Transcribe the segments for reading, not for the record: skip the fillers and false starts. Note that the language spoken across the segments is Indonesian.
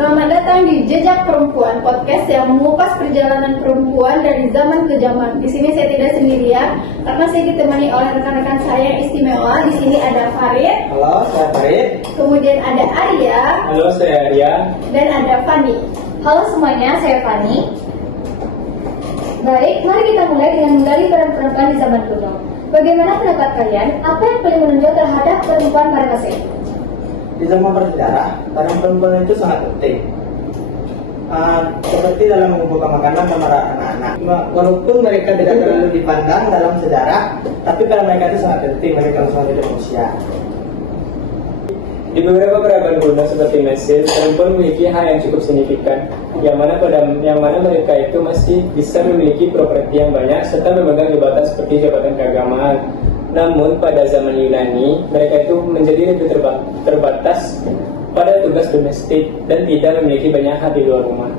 Selamat datang di Jejak Perempuan, podcast yang mengupas perjalanan perempuan dari zaman ke zaman. Di sini saya tidak sendirian, karena saya ditemani oleh rekan-rekan saya yang istimewa. Di sini ada Farid. Halo, saya Farid. Kemudian ada Arya. Halo, saya Arya. Dan ada Fani. Halo semuanya, saya Fani. Baik, mari kita mulai dengan menggali peran perempuan di zaman kuno. Bagaimana pendapat kalian? Apa yang paling menonjol terhadap perempuan pada masa itu? Di zaman bersejarah, peran perempuan itu sangat penting. Seperti dalam mengumpulkan makanan dan merawat anak-anak. Walaupun mereka tidak terlalu dipandang dalam sejarah, tapi peran mereka itu sangat penting bagi kelangsungan hidup manusia. Di beberapa peradaban kuno seperti Mesir, perempuan memiliki hal yang cukup signifikan, yang mana mereka itu masih bisa memiliki properti yang banyak serta memegang jabatan seperti jabatan keagamaan. Namun pada zaman Yunani, mereka itu menjadi lebih terbatas pada tugas domestik dan tidak memiliki banyak hak di luar rumah.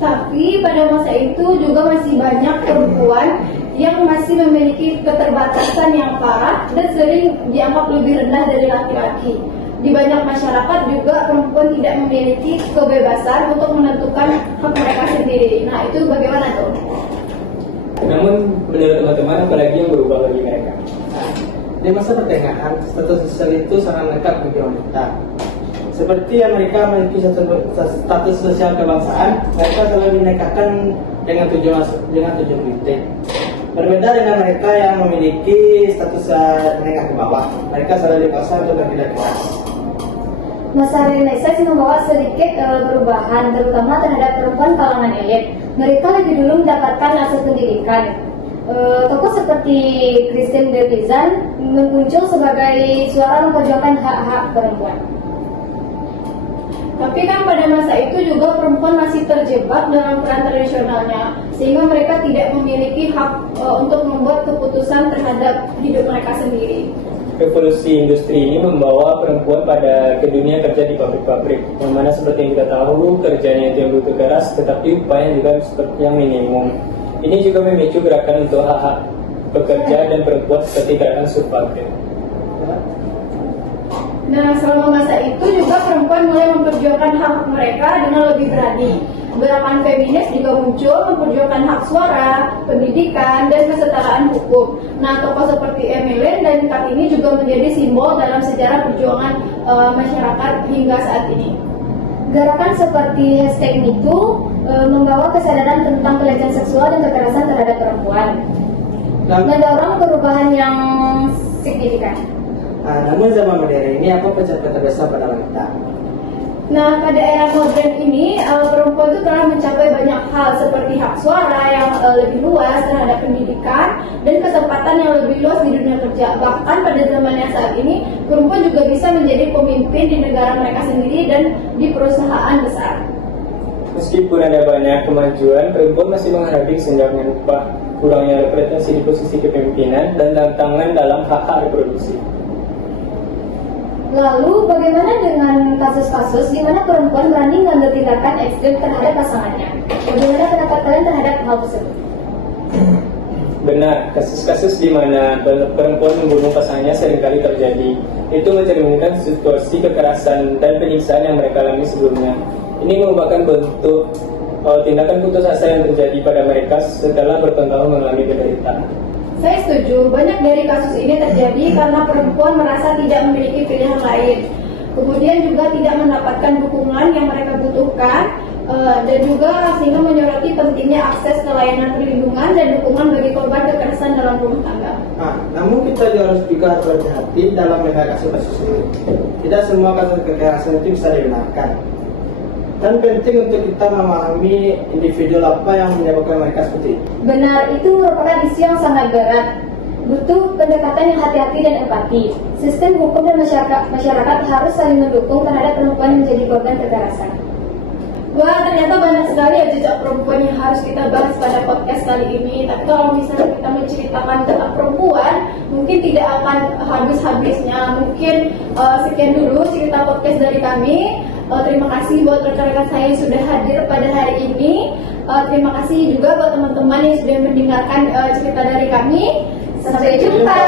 Tapi pada masa itu juga masih banyak perempuan yang masih memiliki keterbatasan yang parah dan sering dianggap lebih rendah dari laki-laki. Di banyak masyarakat juga perempuan tidak memiliki kebebasan untuk menentukan hak mereka sendiri. Nah, itu bagaimana tuh? Namun menurut teman-teman, apalagi yang berubah bagi mereka? Di masa pertengahan, status sosial itu sangat lengkap bagi wanita. Seperti yang mereka memiliki status sosial kebangsaan, mereka selalu dinikahkan dengan tujuan politik. Berbeda dengan mereka yang memiliki status menengah ke bawah, mereka selalu dipaksa untuk bekerja keras. Masa Renaissance membawa sedikit perubahan, terutama terhadap perempuan kalangan elit. Mereka lebih dulu mendapatkan akses pendidikan. Tokoh seperti Christine de Pizan muncul sebagai suara memperjuangkan hak-hak perempuan. Tapi kan pada masa itu juga perempuan masih terjebak dalam peran tradisionalnya, sehingga mereka tidak memiliki hak untuk membuat keputusan terhadap hidup mereka sendiri. Revolusi industri ini membawa perempuan ke dunia kerja di pabrik-pabrik, yang mana seperti yang kita tahu kerjanya itu yang butuh keras, tetapi upaya juga seperti yang minimum. Ini juga memicu gerakan untuk hak-hak pekerja dan perempuan seperti gerakan suffrage. Nah, selama masa itu juga perempuan mulai memperjuangkan hak mereka dengan lebih berani. Gerakan feminis juga muncul memperjuangkan hak suara, pendidikan, dan kesetaraan hukum. Nah, tokoh seperti Emmeline dan Kartini juga menjadi simbol dalam sejarah perjuangan masyarakat hingga saat ini. Gerakan seperti #MeToo membawa kesadaran tentang pelecehan seksual dan kekerasan terhadap perempuan, mendorong perubahan yang signifikan. Namun zaman modern ini apa pencapaian terbesar pada wanita? Nah, pada era modern ini, perempuan itu telah mencapai banyak hal seperti hak suara yang lebih luas terhadap pendidikan dan kesempatan yang lebih luas di dunia kerja. Bahkan pada zamannya saat ini, perempuan juga bisa menjadi pemimpin di negara mereka sendiri dan di perusahaan besar. Meskipun ada banyak kemajuan, perempuan masih menghadapi kesenjangan upah, kurangnya representasi di posisi kepemimpinan, dan tantangan dalam hak-hak reproduksi. Lalu, bagaimana dengan kasus-kasus di mana perempuan berani mengambil tindakan ekstrim terhadap pasangannya? Bagaimana pendapat kalian terhadap hal tersebut? Benar, kasus-kasus di mana perempuan membunuh pasangannya seringkali terjadi. Itu mencerminkan situasi kekerasan dan penyiksaan yang mereka alami sebelumnya. Ini merupakan bentuk tindakan putus asa yang terjadi pada mereka setelah bertahun-tahun mengalami penderitaan. Saya setuju, banyak dari kasus ini terjadi karena perempuan merasa tidak memiliki pilihan lain. Kemudian juga tidak mendapatkan dukungan yang mereka butuhkan, dan juga sehingga menyoroti pentingnya akses ke layanan perlindungan dan dukungan bagi korban kekerasan dalam rumah tangga. Namun kita harus berhati-hati dalam menghadapi kasus ini. Tidak semua kasus kekerasan itu bisa dibenarkan. Dan penting untuk kita memahami individu apa yang menyebabkan mereka seperti itu. Benar, itu merupakan isu yang sangat berat. Butuh pendekatan yang hati-hati dan empati. Sistem hukum dan masyarakat harus saling mendukung terhadap perempuan yang menjadi korban kekerasan. Wah, ternyata banyak sekali ya jejak perempuan yang harus kita bahas pada podcast kali ini. Tapi kalau misalnya kita menceritakan tentang perempuan, mungkin tidak akan habis-habisnya. Mungkin sekian dulu cerita podcast dari kami. Terima kasih buat rekan-rekan saya yang sudah hadir pada hari ini. Terima kasih juga buat teman-teman yang sudah mendengarkan cerita dari kami. Sampai jumpa.